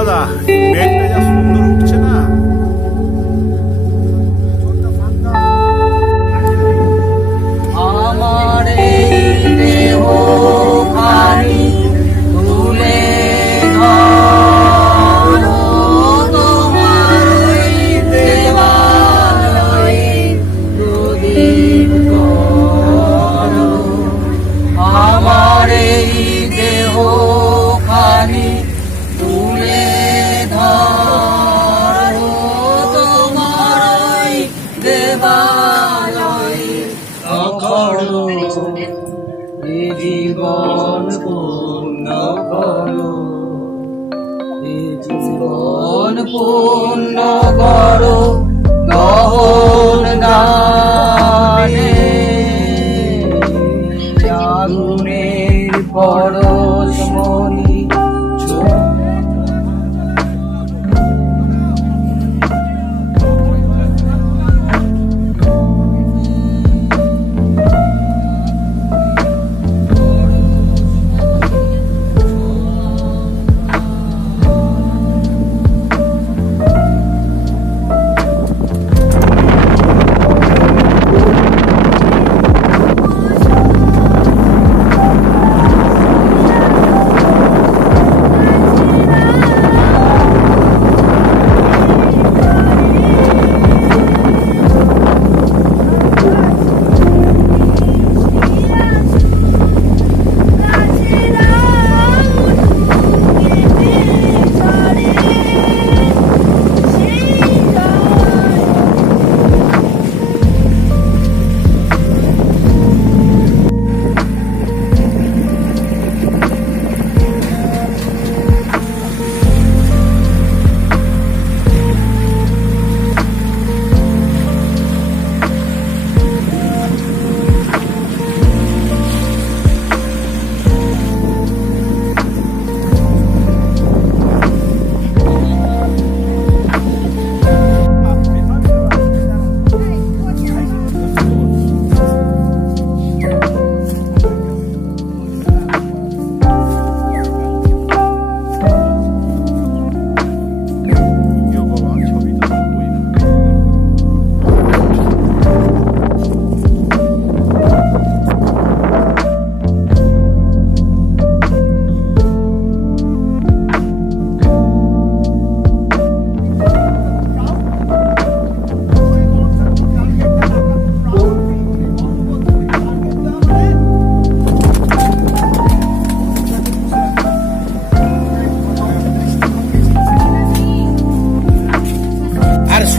দাদা, মেঘটা যা সুন্দর উঠছে না। আমার দেহ খানি তুলে ধরো, তোমার দেবালয়ে প্রদীপ করো। আমার দেহ খানি তুলে ধরো, তোমার দেবালয়ে করো। এ জীবন পূর্ণ করো, এ জীবন পূর্ণ করো দহন দানে। আগুনের পরশমণি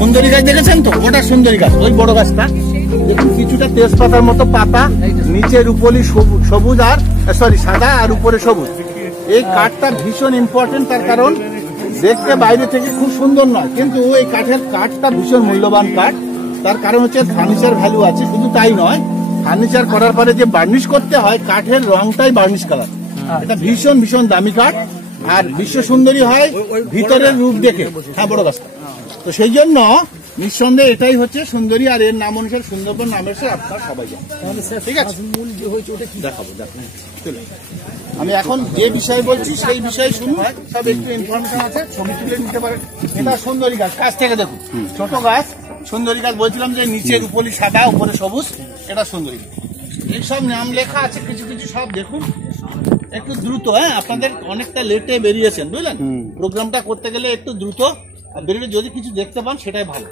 সুন্দরী গাছ দেখেছেন তো? ওটা সুন্দরী গাছ, ওই বড় গাছটা দেখুন, কিছুটা তেজপাতার মতো পাতা, নিচের উপরই সবুজ আর সাদা আর উপরে সবুজ। এই কাঠটা ভীষণ ইম্পর্টেন্ট, তার কারণ দেখতে বাইরে থেকে খুব সুন্দর নয়, কিন্তু এই কাঠটা ভীষণ মূল্যবান কাঠ। তার কারণ হচ্ছে ফার্নিচার ভ্যালু আছে। শুধু তাই নয়, ফার্নিচার করার পরে যে বার্নিশ করতে হয়, কাঠের রংটাই বার্নিশ কালার। এটা ভীষণ ভীষণ দামি কাঠ, আর বিশ্ব সুন্দরী হয় ভিতরের রূপ দেখে। হ্যাঁ, বড় গাছটা। তো সেই জন্য নিঃসন্দেহে এটাই হচ্ছে সুন্দরী, আর এর নাম অনুসারে সুন্দরবন নামের সাথে আপনারা সবাই জানেন। ঠিক আছে, দেখাবো। আমি এখন যে বিষয় বলছি সেই বিষয়ে শুনুন, সব একটু ইনফরমেশন আছে, ছবি তুলে নিতে পারেন। এটা সুন্দরী গাছ, কাছ থেকে দেখুন, ছোট গাছ সুন্দরী গাছ। বলছিলাম যে নিচের উপরে সাদা উপরে সবুজ, এটা সুন্দরী গাছ। এই সব নাম লেখা আছে কিছু কিছু, সব দেখুন। একটু দ্রুত, হ্যাঁ, আপনাদের অনেকটা লেটে বেরিয়েছেন, বুঝলেন? প্রোগ্রামটা করতে গেলে একটু দ্রুত বেরোলে যদি কিছু দেখতে পান সেটাই ভালো।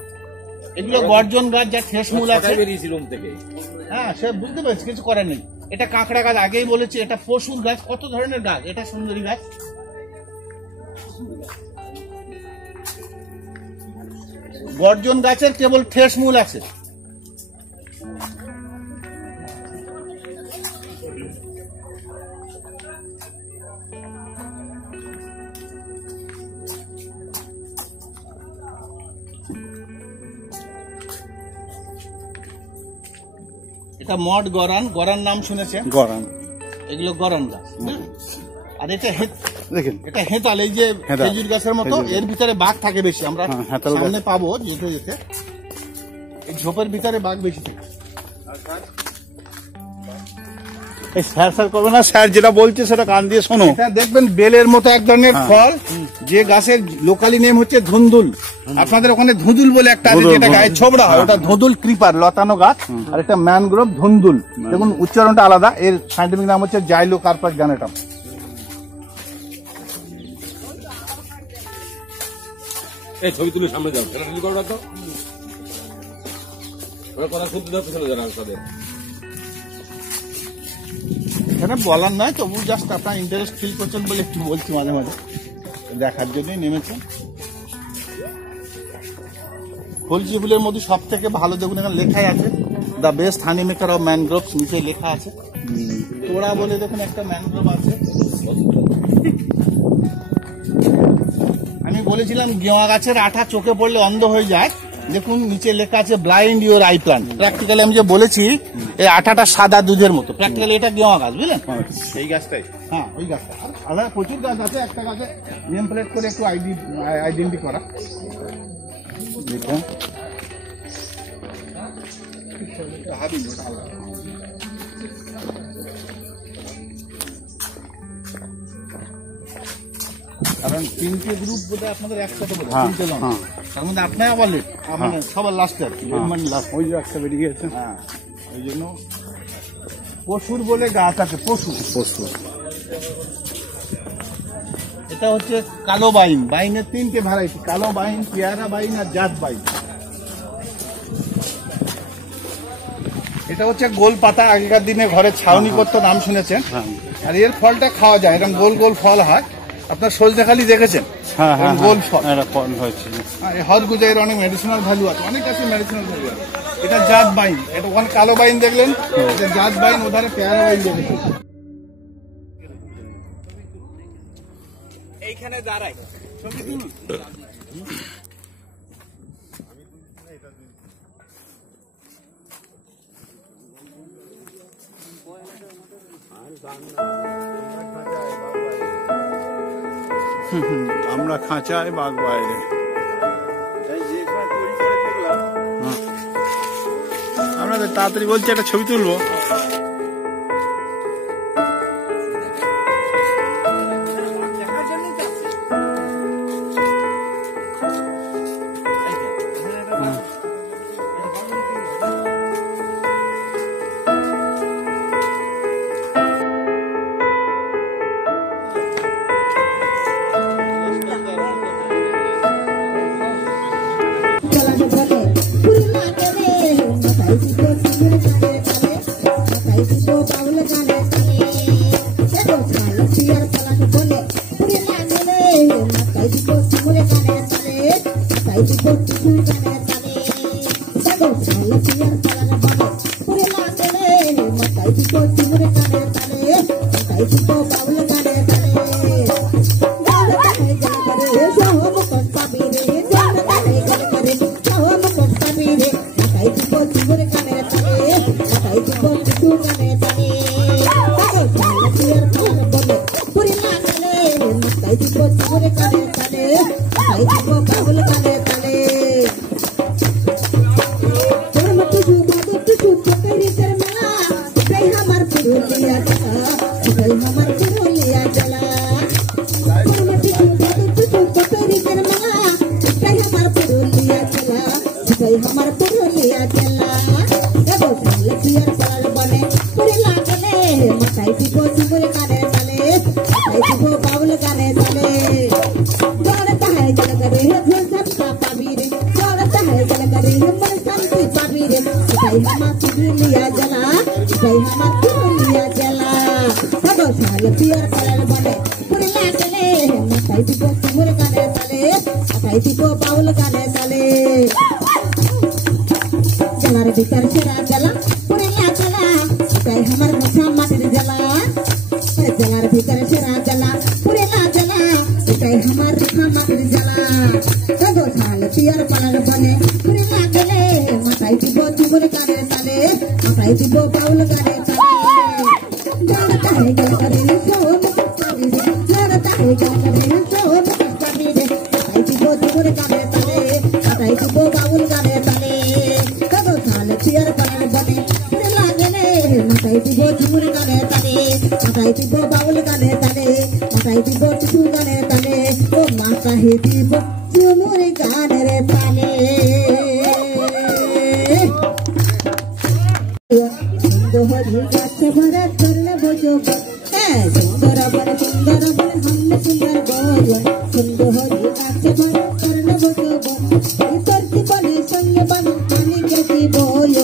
এগুলো গর্জন গাছ, যা ঠেসমূল আছে। হ্যাঁ, সে বুঝতে পারছি, কিছু করার নেই। এটা কাঁকড়া গাছ, আগেই বলেছি। এটা পশুর গাছ, কত ধরনের গাছ। এটা সুন্দরী গাছ। গর্জন গাছের কেবল ঠেসমূল আছে। এটা মড গরান, গরান নাম শুনেছেন? গরান, এগুলো গরান গাছ। আর এটা দেখেন, এটা হেতাল, এই যে খেজুর গাছের মতো, এর ভিতরে বাঘ থাকে বেশি। আমরা সামনে পাবো যেতে যেতে, এই ঝোপের ভিতরে বাঘ বেশি থাকে। এই স্যার স্যার করবে না, স্যার যেটা বলছে সেটা কান দিয়ে শোনো। এটা দেখবেন বেলের মতো এক ধরনের ফল, যে গাছের লোকালি নেম হচ্ছে ধুন্দুল। আপনাদের ওখানে ধুঁদুল বলে একটা আছে, যেটা গায়ে ছোবড়া হয়, ওটা ধুঁদুল ক্রিপার, লতানো গাছ। আর একটা ম্যানগ্রোভ ধুন্দুল, দেখুন উচ্চারণটা আলাদা। এর সাইন্টিফিক নাম হচ্ছে জাইলোকার্পাস গ্যানেটাম। এই ছবি তুলে সামনে যাও, ঠেলাঠেলি করো না তো, ওরা কথা শুনতে দাও, পিছনে যারা তাদের। এখানে বলার নয়, তবু জাস্ট আপনার ইন্টারেস্ট ফিল করছেন বলে একটু বলছি, মাঝে মাঝে দেখার জন্যই নেমেছেন। কলজি ফুলের মধ্যে সব থেকে ভালো দেখুন এখানে লেখাই আছে, the best honey maker of mangroves, নিচে লেখা আছে। তোড়া বলে দেখুন একটা ম্যানগ্রোভ আছে। আমি বলেছিলাম গেওয়া গাছের আঠা চোখে পড়লে অন্ধ হয়ে যায়, দেখুন নিচে লেখা আছে blind your I plant. Practically আমি যে বলেছি এই আঠাটা সাদা দুধের মতো, প্র্যাকটিক্যালি এটা গেওয়া গাছ, বুঝলেন? এই গাছটাই, হ্যাঁ ওই গাছটা। আর আলাদা প্রচুর গাছ আছে, একটা গাছে নেম প্লেট করে একটু আইডেন্টি করা। দেখুন কারণ তিনটে গ্রুপ বোধ হয় আপনাদের একসাথে বোধ হয়, তিনটে জন। তার মধ্যে আপনার আবার লেট, মানে সবার লাস্টের, মানে লাস্ট। ওই যে একটা বেরিয়ে গেছে। হ্যাঁ, ওই জন্য পশুর বলে গাছ আছে, পশু। এটা হচ্ছে কালো বাইন। বাইনের তিনটে ভ্যারাইটি, কালো বাইন, পেয়ারা বাইন আর জাত বাইন। এটা হচ্ছে গোল পাতা, আগেকার দিনে ঘরে ছাউনি করতো, নাম শুনেছেন। আর এর ফলটা খাওয়া যায়, এরকম গোল গোল ফল হয়। আপনার সজনেখালি দেখেছেন, হ্যাঁ হ্যাঁ, গোল ফল। এটা ফল হয়েছে। হরগুজা এর অনেক মেডিসিনাল ভ্যালু আছে, অনেক আছে মেডিসিনাল ভ্যালু আছে। এটা জাত বাইন, এটা ওখানে কালো বাইন দেখলেন, এটা জাত বাইন, ওধারে পেয়ারা বাইন দেখেছেন। এইখানে দাঁড়াই। আমরা খাঁচায়, বাঘ বাইরে। আমরা তাড়াতাড়ি বলছি একটা ছবি তুলবো। Thank you. মাথায় দিব বাউল গানে তালে মাথায় দিব টুসু গানে তালে ও মাথায় দিব ঝুমুর গানের তালে সুন্দর গাছ ভরা চলে বজো সুন্দর বন হামনে সুন্দর বন সুন্দর গাছ ভরা চলে বজো তোর জীবনে সঙ্গে বন পানি কেটে বয়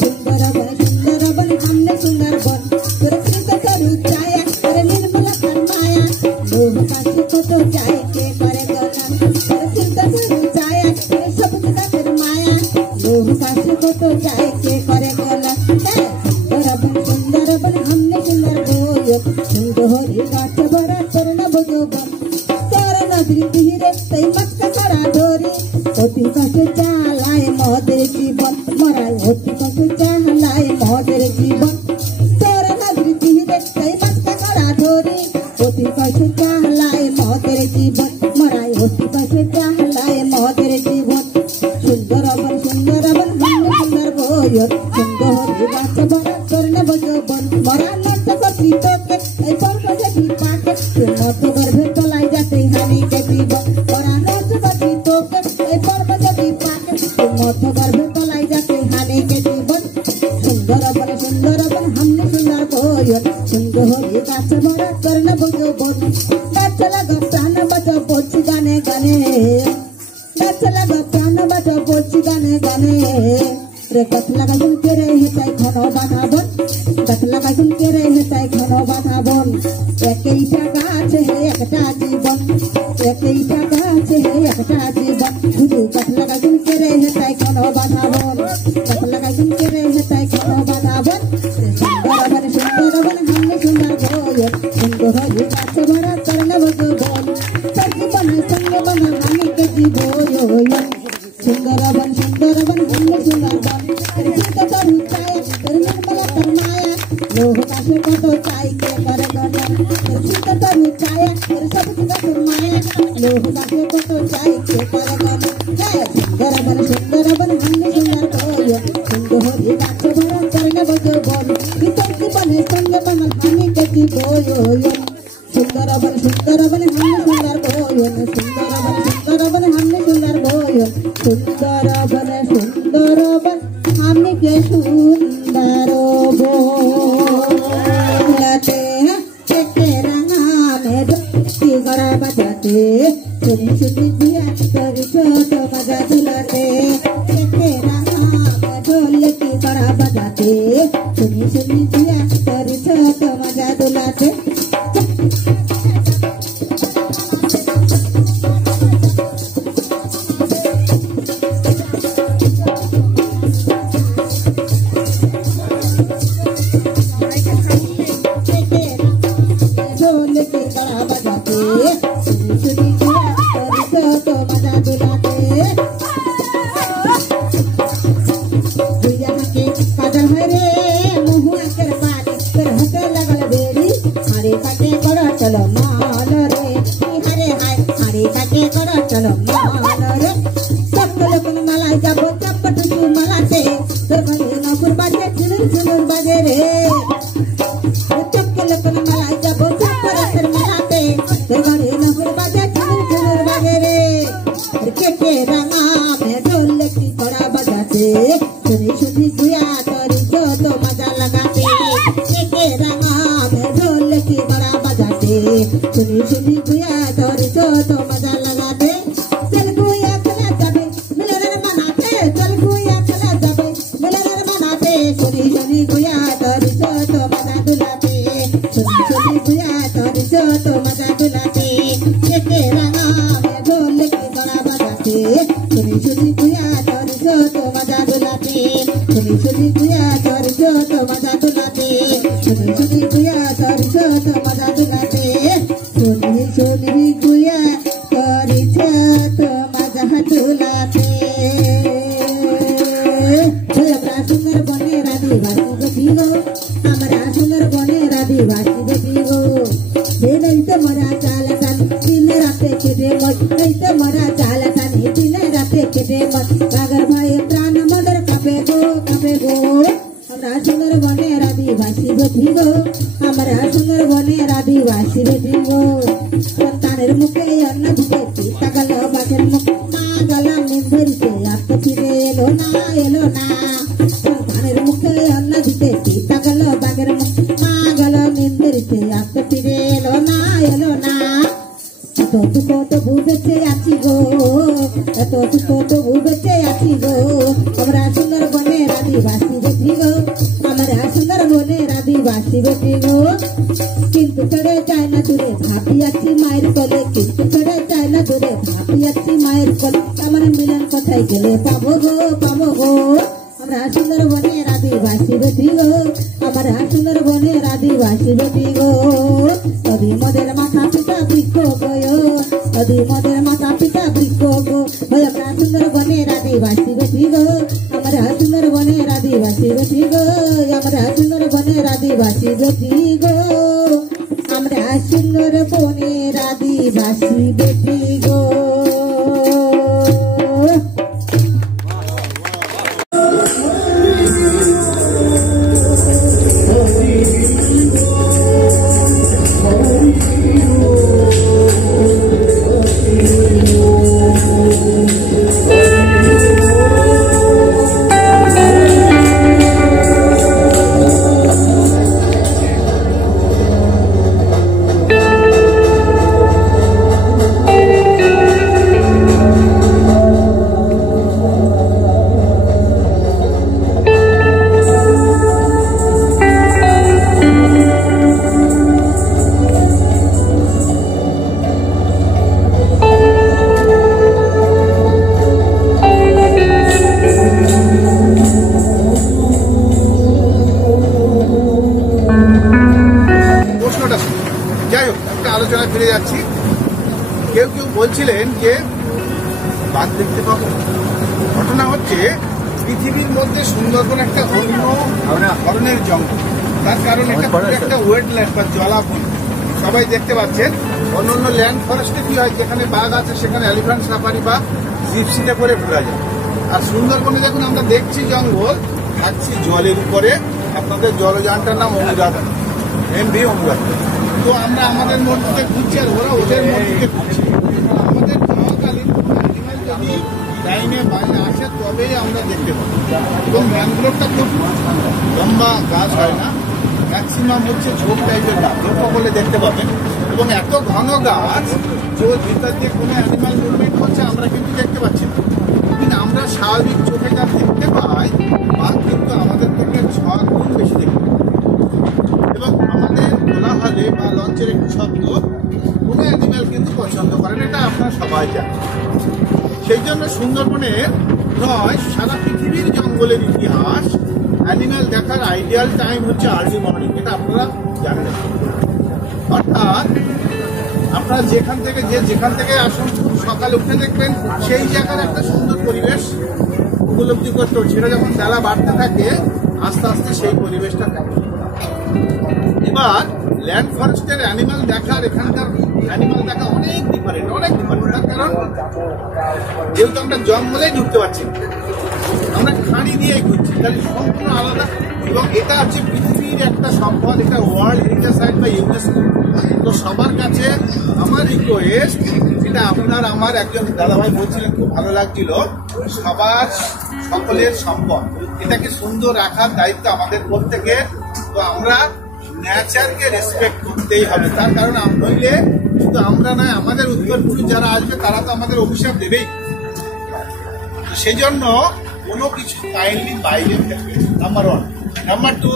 সুন্দর বন হামনে সুন্দর বন তোর চিন্তা করু চায়া তোর নির্মল মায়া লোহ কাছে কত চাই কে করে গলা তোর চিন্তা করু চায়া তোর সব কাছের মায়া লোহ কাছে কত চাই কে করে গলা সুন্দর বন হামনে সুন্দর বয় সুন্দর গাছ ভরা চরণ ভগবান তোর নদী তীরে তাই মস্ত করা ধরি অতি কাছে চালায় মদের জীবন মরায় অতি কাছে চালায় মদের জীবন তোর নদী তীরে তাই মস্ত করা ধরি অতি কাছে চালায় মদের জীবন মরায় অতি কাছে চালায় মদের জীবন সুন্দর বন হামনে সুন্দর বয় সুন্দর গাছ ভরা চরণ ভগবান মরা নষ্ট করছি তোকে এই পর্বতে পাকে মত গর্ভে তলায় যাতে হানি কে জীবন মরা নষ্ট করছি তোকে এই পর্বতে পাকে মত গর্ভে তলায় যাতে হানি কে জীবন সুন্দর বন হামনে সুন্দর বয় সুন্দর গাছ ভরা চরণ ভগবান গাছ লাগা প্রাণ বাঁচা পড়ছি গানে গানে গাছ লাগা প্রাণ বাঁচা পড়ছি গানে গানে রে গাছ লাগা শুনতে রে হেতাই ঘন বাধা বন গাছ লাগা শুনতে রে হেতাই ঘন বাধা বন একইটা গাছ হে একটা জীবন একইটা গাছ হে একটা জীবন শুধু গাছ লাগা শুনতে রে হেতাই ঘন বাধা বন গাছ লাগা শুনতে রে হেতাই ঘন বাধা বন সুন্দর বন হামনে সুন্দর বয় সুন্দর গাছ ভরা চরণ ভগবান তোর জীবনে সঙ্গে বন হানি কে জীবন সুন্দর বন হামনে সুন্দর বন চিন্তা করু চায়া তোর নির্মলা তোর মায়া লোহ কাছে কত চাই কে করে গলা তোর চিন্তা করু চায়া তোর সব চিন্তা তোর মায়া লোহ কাছে কত চাই কে করে গলা সুন্দর বন হামনে সুন্দর বয় সুন্দর গাছ ভরা চরণ ভগবান তোর জীবনে সঙ্গে বন হানি কে জীবন সুন্দর বন হামনে সুন্দর বয় সুন্দর বন হামনে সুন্দর বয় সুন্দর বন হামনে কে সুন্দর बोलते के रंगा में की गरा बजाते सुनी सुनी दिया तेरी छोट मजा दिलाते के रंगा में ढोल की गरा बजाते सुनी सुनी दिया तेरी छोट मजा दिलाते चलो मान रे हरे हाय हरे काके करो चलो मान रे सब लोग मलाई जाबो चपट तू मलाते तोर घरे नपुर बाजे चुनुर बाजे रे सब लोग मलाई जाबो चपट तोर मलाते तोर घरे नपुर बाजे चुनुर बाजे रे के रंगा में ढोल की बड़ा बजाते सुनी सुनी गुया तोरी जो तो मजा लगाते के रंगा में ढोल की बड़ा बजाते सुनी सुनी गुया तोरी जो तो मजा लगाते चल गुया चला जाबे मिलर मनाते चल गुया चला जाबे मिलर मनाते सुनी सुनी गुया तोरी जो तो मजा दुलाते सुनी सुनी गुया तोरी जो तो मजा दुलाते के रंगा में ढोल की बड़ा बजाते सुनी सुनी गुया तोरी जो तो मजा दुलाते सुनी सुनी गुया तोरी जो तो मजा दुलाते सुनी सुनी गुया तोरी जो तो मजा दुलाते सुनी सुनी गुया तोरी जो तो मजा दुलाते हमरा सुंदर बने राधी भासी देखिगो हमरा सुंदर बने राधी भासी देखिगो हे नहीं तो मरा चालतान दिन राते केटे मत नहीं तो मरा चालतान दिन राते केटे मत सागर भाई प्राण मदर कापे गो हमरा सुंदर बने राधी भासी देखिगो আমরা সুন্দরবনের আদিবাসী বেটি গো সন্তানের মুখে অন্ন দিতেছি তাকালো বাঘের মুখে মা গলা মেঘ ধরিছে আর তো ফিরে এলো না সন্তানের মুখে অন্ন দিতেছি তাকালো বাঘের মুখে মা গলা মেঘ ধরিছে আর তো ফিরে এলো না এত দুঃখ তবু বেঁচে আছি গো এত দুঃখ তবু বেঁচে আছি গো আমরা সুন্দরবনের আদিবাসী বেটি গো আমরা সুন্দরবনের আদিবাসী বেটি গো কিন্তু ছেড়ে যায় না দূরে ভাবিয়াছি মায়ের কোলে কিন্তু ছেড়ে যায় না দূরে ভাবিয়াছি মায়ের কোলে আমার মিলন কোথায় গেলে পাবো গো আমরা সুন্দরবনের আদিবাসী বেটি গো আমরা সুন্দরবনের আদিবাসী বেটি গো নদী মদের মাথা পিতা বৃক্ষ গো নদী মদের মাথা পিতা বৃক্ষ গো আমরা সুন্দরবনের আদিবাসী বেটি গো আমরা সুন্দরবনের আদিবাসী বেটি গো আমরা সুন্দরবনের আদিবাসী বেটি গো আমরা সুন্দরবনের আদিবাসী বেটি গো আলোচনায় ফিরে যাচ্ছি। কেউ বলছিলেন যে বাঘ দেখতে পাবো। ঘটনা হচ্ছে পৃথিবীর মধ্যে সুন্দরবন একটা অন্য ধরনের জঙ্গল, তার কারণ এটা একটা ওয়েটল্যান্ড বা জলাভূমি। সবাই দেখতে পাচ্ছেন অন্য ল্যান্ড ফরেস্টে কি হয়, যেখানে বাঘ আছে সেখানে এলিফ্যান্ট সাফারি বা জিপসিতে করে ঘোরা যায়। আর সুন্দরবনে দেখুন আমরা দেখছি জঙ্গল, থাকছি জলের উপরে। আপনাদের জলযানটার নাম অনুরাধ, MV অনুরাধ। তো আমরা আমাদের মধ্যে ঘুরছি আর ওরা ওদের মধ্যে ঘুরছি। আমাদের চলাকালীন যদি লাইনে বাইরে আসে তবেই আমরা দেখতে পাবো। এবং ম্যানগ্রোভটা খুব লম্বা গাছ হয় না, ম্যাক্সিমাম হচ্ছে ঝোপ টাইপের গাছ, লক্ষ্য করলে দেখতে পাবেন। এবং এত ঘন গাছ যে ভিতর দিয়ে কোনো অ্যানিমাল মুভমেন্ট হচ্ছে আমরা কিন্তু দেখতে পাচ্ছি না। কিন্তু আমরা স্বাভাবিক চোখে যা দেখতে পাই, বাঘ কিন্তু আমাদের থেকে 6 গুণ বেশি দেখতে পাই। এবং আমাদের কোলাহলে বা লঞ্চের একটু শব্দ কোনো অ্যানিম্যাল কিন্তু পছন্দ করেন, এটা আপনারা সবাই জানেন। সেই জন্য সুন্দরবনের নয়, সারা পৃথিবীর জঙ্গলের ইতিহাস অ্যানিম্যাল দেখার আইডিয়াল টাইম হচ্ছে আর্লি মর্নিং, এটা আপনারা জানেন। অর্থাৎ আপনারা যেখান থেকে আসুন, সকালে উঠে দেখবেন সেই জায়গার একটা সুন্দর পরিবেশ উপলব্ধি করতে হচ্ছে। সেটা যখন বেলা বাড়তে থাকে আস্তে আস্তে সেই পরিবেশটা থাকে। এবার ল্যান্ড ফরেস্টের অ্যানিমাল দেখার এখানকার অ্যানিমাল দেখা অনেক ডিফারেন্ট। তার কারণ যেহেতু আমরা জঙ্গলেই ঢুকতে পারছি, আমরা খাঁড়ি দিয়ে ঘুরছি, তাহলে সম্পূর্ণ আলাদা। এবং এটা হচ্ছে পৃথিবীর একটা সম্পদ, এটা ওয়ার্ল্ড হেরিটেজ সাইট বা ইউনেস্কো। তো সবার কাছে আমার রিকোয়েস্ট, এটা আপনার আমার একজন দাদাভাই বলছিলেন, খুব ভালো লাগছিল, সকলের সম্পদ, এটাকে সুন্দর রাখার দায়িত্ব আমাদের প্রত্যেকের। তো আমরা নেচারকে রেসপেক্ট করতেই হবে। তার কারণ নইলে শুধু আমরা নয়, আমাদের উত্তরপুরুষ যারা আসবে তারা তো আমাদের অভিশাপ দেবেই। সেই জন্য কোনো কিছু কাইন্ডলি বাইরে ফেলবে, number 1। Number 2,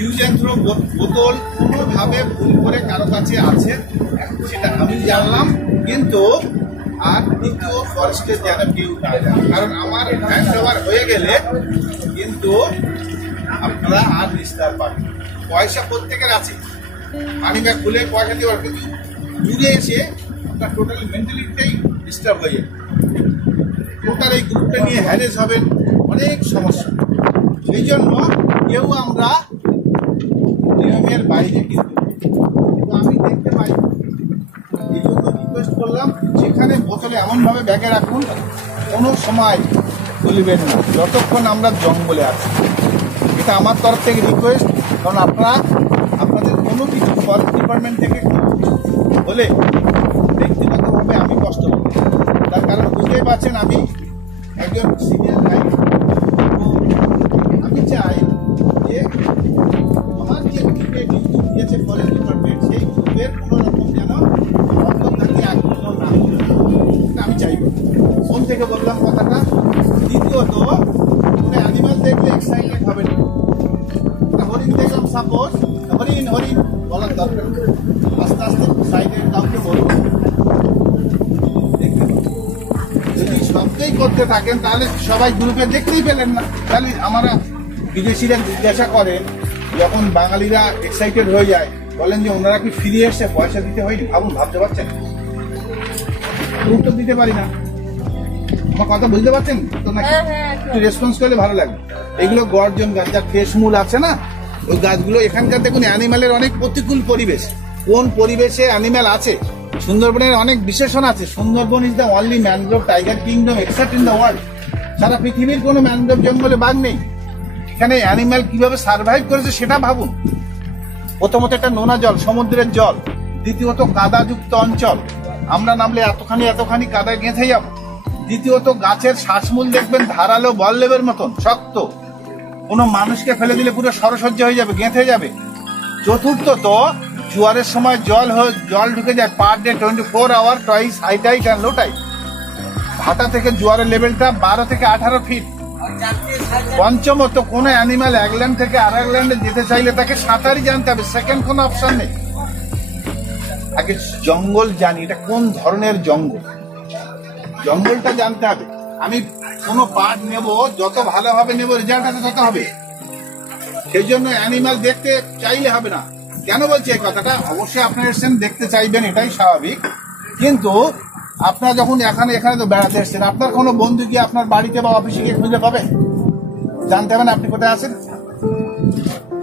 use and throw বোতল কোনোভাবে ভুল করে কারো কাছে আছে সেটা আমি জানলাম, কিন্তু আর দ্বিতীয় ফরেস্টের যেন কেউ না যায়। কারণ আমার হ্যান্ড ওভার হয়ে গেলে কিন্তু আপনারা আর নিস্তার পাবেন। পয়সা প্রত্যেকের আছে, মানি ব্যাগ খুলে পয়সা দিয়ে পারবেন, কিন্তু দূরে এসে আপনার টোটালি মেন্টালিটিটাই ডিস্টার্ব হয়ে যাবে। টোটাল এই গ্রুপটা নিয়ে হ্যারেস হবেন, অনেক সমস্যা। সেই জন্য কেউ আমরা নিয়মের বাইরে কিন্তু আমি দেখতে পাই। এই জন্য রিকোয়েস্ট করলাম, যেখানে বোতলে এমনভাবে ব্যাগে রাখুন কোনো সময় খুলবেন না যতক্ষণ আমরা জঙ্গলে আছি। এটা আমার তরফ থেকে রিকোয়েস্ট, কারণ আপনাদের কোনো ফরেস্ট ডিপার্টমেন্ট থেকে বলে ব্যক্তিগতভাবে আমি কষ্ট পাবো। তার কারণ বুঝতেই পারছেন আমি একজন সিনিয়র গাইড। আমি চাই যে আমার যে গ্রুপে ডিউটি দিয়েছে ফরেস্ট ডিপার্টমেন্ট, সেই গ্রুপের কোনো রকম যেন অন্তর্ঘাতী আক্রমণ না হয়, এটা আমি চাইব। ফোন থেকে বললাম কথাটা। দ্বিতীয়ত, মানে অ্যানিমাল দেখলে এক্সাইটেড হবে না। হরিণ দেখলাম, সাপোজ হরিণ হরিণ বলার দরকার নেই। আস্তে আস্তে সাইডের কাউকে বলবো। যদি সবটাই করতে থাকেন তাহলে সবাই গ্রুপে দেখতেই পেলেন না। তাহলে আমরা বিদেশিরা জিজ্ঞাসা করে, যখন বাঙালিরা এক্সাইটেড হয়ে যায়, বলেন যে ওনারা কি ফিরে এসে পয়সা দিতে হয়নি? ভাবতে পারছেন? উত্তর দিতে পারি না। আমার কথা বুঝতে পারছেন তো নাকি? একটু রেসপন্স করলে ভালো লাগবে। এগুলো গর্জন গাছ, যা ফেসমূল আছে না, ওই গাছগুলো এখানকার দেখুন অ্যানিমালের অনেক প্রতিকূল পরিবেশ। কোন পরিবেশে অ্যানিমাল আছে, সুন্দরবনের অনেক বিশেষণ আছে। Sundarban is the only mangrove tiger kingdom except in the world. সারা পৃথিবীর কোনো ম্যানগ্রোভ জঙ্গলে বাঘ নেই। এখানে অ্যানিমাল কিভাবে সার্ভাইভ করেছে সেটা ভাবুন। প্রথমত একটা নোনা জল, সমুদ্রের জল। দ্বিতীয়ত কাদাযুক্ত অঞ্চল, আমরা নামলে এতখানি কাদায় গেঁথে যাব। দ্বিতীয়ত গাছের শ্বাসমূল দেখবেন ধারালো বল্লভের মতন শক্ত, কোনো মানুষকে ফেলে দিলে পুরো সরসজ্জ হয়ে যাবে, গেঁথে যাবে। চতুর্থত, জোয়ারের সময় জল ঢুকে যায় per day 24 hour, twice high tide আর লো টাইড। ভাটা থেকে জোয়ারের লেভেলটা 12 থেকে 18 ফিট। পঞ্চমত, কোনো অ্যানিমাল এক ল্যান্ড থেকে আর এক ল্যান্ডে যেতে চাইলে তাকে সাঁতারই জানতে হবে, সেকেন্ড কোনো অপশন নেই। আগে জঙ্গল জানি, এটা কোন ধরনের জঙ্গল, জঙ্গলটা জানতে হবে। আমি কোনো পার্ট নেব, যত ভালোভাবে নেব রেজাল্ট হবে তত হবে। সেই জন্য অ্যানিমাল দেখতে চাইলে হবে না। কেন বলছি এই কথাটা? অবশ্যই আপনারা এসেছেন, দেখতে চাইবেন, এটাই স্বাভাবিক। কিন্তু আপনারা যখন এখানে তো বেড়াতে এসেছেন, আপনার কোনো বন্ধু কি আপনার বাড়িতে বা অফিসে গিয়ে খুঁজে পাবে? জানতে হবে না আপনি কোথায় আছেন।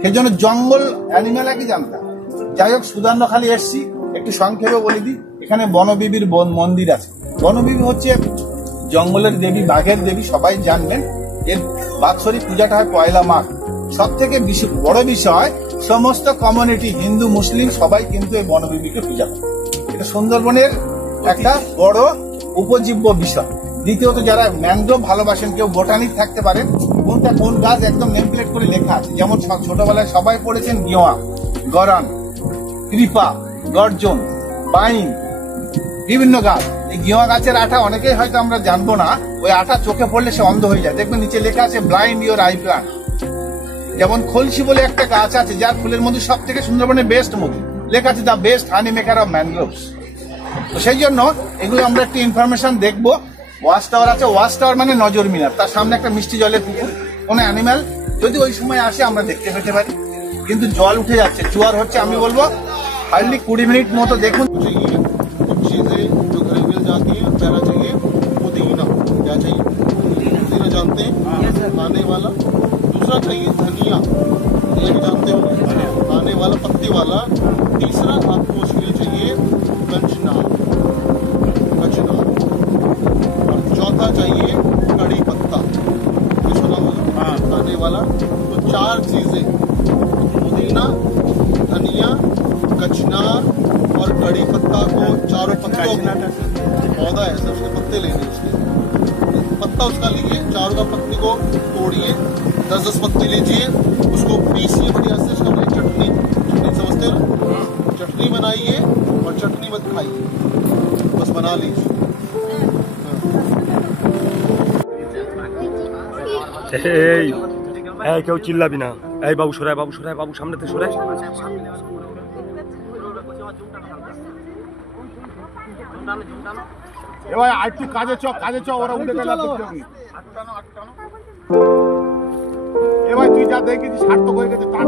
সেই জন্য জঙ্গল অ্যানিমাল একই জানতে হবে। যাই হোক, সুধান্যখালি এসছি, একটু সংক্ষেপে বলে দিই। এখানে বনবিবির মন্দির আছে। বনবিবি হচ্ছে জঙ্গলের দেবী, বাঘের দেবী, সবাই জানবেন। এর বাৎসরিক পূজাটা হয় 1 মাঘ। সব থেকে বড় বিষয়, সমস্ত কমিউনিটি, হিন্দু মুসলিম সবাই কিন্তু এই বনবিবিকে পূজা করে। এটা সুন্দরবনের একটা বড় উপজীব্য বিষয়। দ্বিতীয়ত, যারা ম্যানগ্রোভ ভালোবাসেন, কেউ বোটানিক থাকতে পারেন, কোনটা কোন গাছ একদম নেম প্লেট করে লেখা আছে। যেমন ছোটবেলায় সবাই পড়েছেন গিওয়া, গরান, কৃপা, গর্জন, বাইন, বিভিন্ন গাছ। এই গিওয়া গাছের আঠা অনেকেই হয়তো আমরা জানবো না, ওই আঠা চোখে পড়লে সে অন্ধ হয়ে যায়। দেখবেন নিচে লেখা আছে ব্লাইন্ড ইওর আই প্লান্ট। যেমন খলসি বলে একটা গাছ আছে, যার ফুলের মধ্যে সব থেকে সুন্দরবনের বেস্ট মধু, লেখা আছে the best honey maker of mangroves. তো সেই জন্য এগুলো আমরা একটু ইনফরমেশন দেখবো। ওয়াচ টাওয়ার আছে, ওয়াচ টাওয়ার মানে নজর মিনার, তার সামনে একটা মিষ্টি জলের পুকুর। কোনো অ্যানিম্যাল যদি ওই সময় আসে আমরা দেখতে পেতে পারি, কিন্তু জল উঠে যাচ্ছে, জোয়ার হচ্ছে। আমি বলবো হার্ডলি 20 মিনিট মতো দেখুন। चीजें जो घर मिल जाती है, पहला चाहिए पुदीना, क्या चाहिए? पुदीना जानते हैं, खाने वाला। दूसरा चाहिए धनिया, ये भी जानते हो, खाने वाला पत्ते वाला। तीसरा आपको उसके लिए चाहिए कचनार, और चौथा चाहिए कड़ी पत्ता, ये सुना होगा, खाने वाला। तो 4 चीजें, पुदीना, धनिया, कचनार और कड़ी पत्ता को, चारों पत्तों पौधा है सर, उसके पत्ते लेने, उसके पत्ता उसका लीजिए, चारों का पत्ते को तोड़िए, 10-10 पत्ते लीजिए, उसको पीसिए बढ़िया से। उसका चटनी समझते हो, चटनी बनाइए और चटनी मत खाइए, बस बना लीजिए। এই কেউ চিল্লাবি না। এই বাবু সরাই, বাবু সরাই, বাবু সামনেতে সরাই। এবার একটু কাজে চ, ওরা উঠে গেলে এবার তুই যা দেখেছি স্বার্থ করে গেছে, টান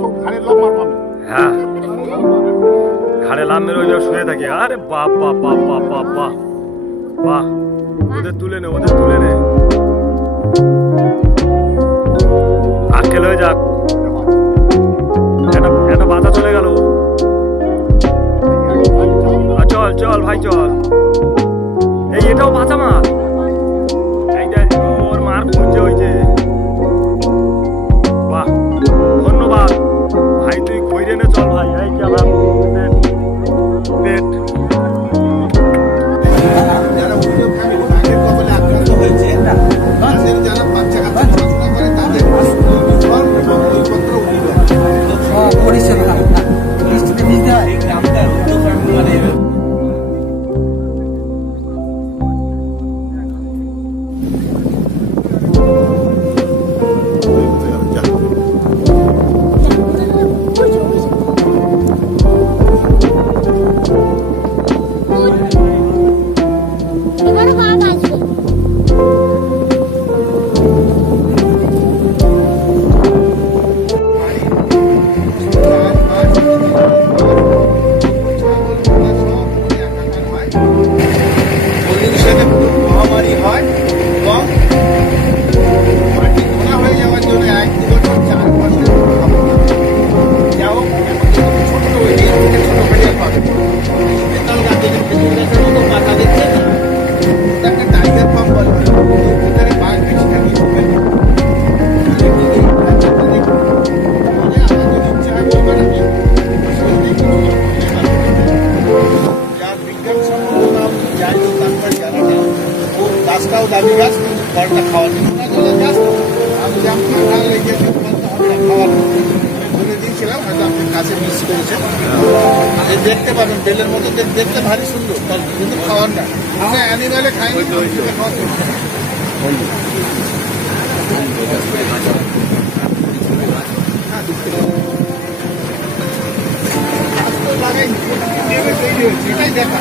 সব ঘাড়ের লোক মারবাম। হ্যাঁ, ঘাড়ে লাভ মেরে ওইভাবে শুয়ে থাকি। আরে বাপ বাপ বাপ বাপ বাপ বাহ বাহ, ওদের তুলে নে, ওদের তুলে নে, আক্কেল হয়ে যাক। একটা বাধা চলে গেল। চল চল ভাই চল। এই এটাও বাঁচা মাছ, এইটা ওর মার খুঁজছে, ওই যে। বাহ, ধন্যবাদ। ভাই তুই ঘুরে নে চল ভাই, এই কি আবার পেট যারা পুজো ফ্যামিলি বাঘের কবলে আক্রান্ত হয়েছে, তাদের যারা বাচ্চা কাচ্চা পড়াশোনা করে তাদের ইউনিফর্ম এবং বইপত্র উঠিয়ে দেয়। পরিচালনা বৃষ্টিতে ভিজতে হয় মানে এবারে বাঘ আসবে। পলিউশনে মহামারী হয় এবং মাটি নোনা হয়ে যাওয়ার জন্য 1-2 বছর 4 বছর যা হোক ছোট এরিয়া থেকে ছোট মিডিয়াম পাবে বেতন গাছ যদি খেজুর গাছের মতো পাতা দিচ্ছে না, তাকে টাইগার ফার্ম বলা হয়। এর ভিতরে বাঘ বেশি থাকে। যার বিজ্ঞান সম্পন্ন নাম যাই হোক তারপর জানা নেই, ও গাছটাও দামি গাছ, কিন্তু ফলটা খাওয়ার জন্য না জলের গাছ। আমি যেমন ঠান্ডা লেগেছে ফলটা হবে না খাওয়ার জন্য। আমি বলে দিয়েছিলাম, হয়তো আপনি কাছে মিস করেছেন। দেখতে পাবেন বেলের মতো দেখতে ভারী সুন্দর, ফল কিন্তু খাওয়ার না। আমরা অ্যানিমালে খাইনি, খাওয়া চলছে না। লাগাই তৈরি হয়েছে, এটাই দেখা।